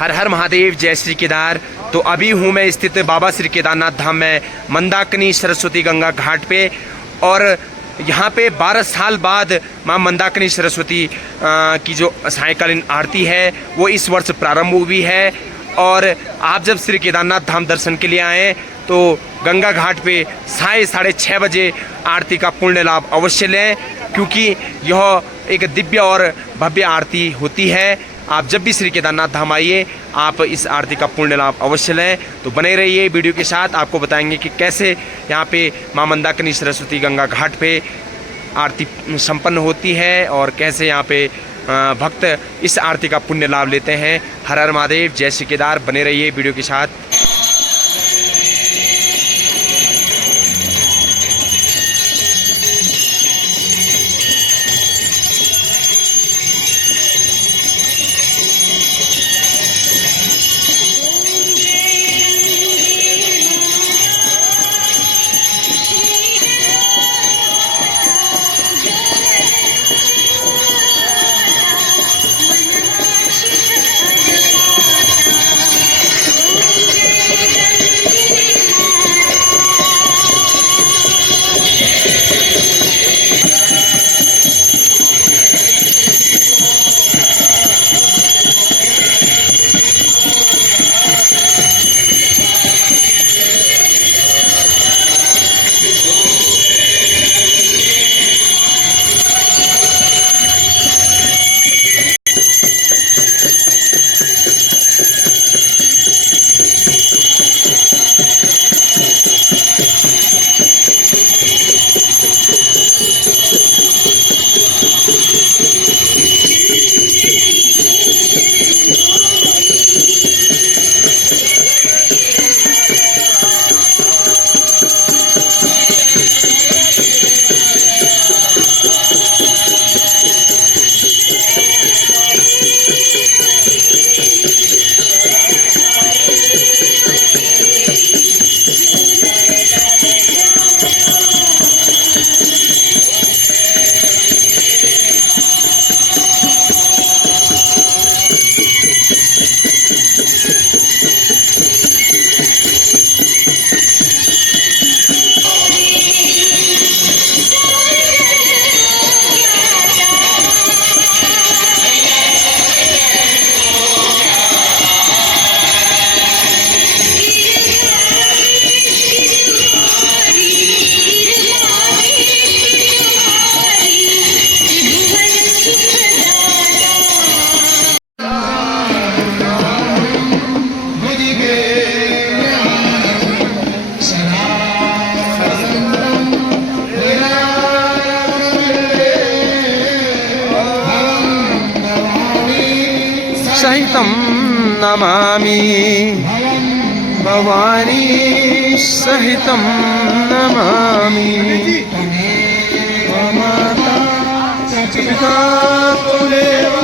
हर हर महादेव, जय श्री केदार। तो अभी हूँ मैं स्थित बाबा श्री केदारनाथ धाम में मंदाकिनी सरस्वती गंगा घाट पे। और यहाँ पे 12 साल बाद माँ मंदाकिनी सरस्वती की जो सायंकालीन आरती है वो इस वर्ष प्रारंभ हुई है। और आप जब श्री केदारनाथ धाम दर्शन के लिए आएँ तो गंगा घाट पे साढ़े 6 बजे आरती का पुण्य लाभ अवश्य लें, क्योंकि यह एक दिव्य और भव्य आरती होती है। आप जब भी श्री केदारनाथ धाम आइए आप इस आरती का पुण्य लाभ अवश्य लें। तो बने रहिए वीडियो के साथ, आपको बताएंगे कि कैसे यहाँ पे माँ मंदाकिनी सरस्वती गंगा घाट पे आरती संपन्न होती है और कैसे यहाँ पे भक्त इस आरती का पुण्य लाभ लेते हैं। हर हर महादेव, जय श्री केदार। बने रहिए वीडियो के साथ। सहितं नमामि भवानी सहितं नमामि। माता पिता त्वमेव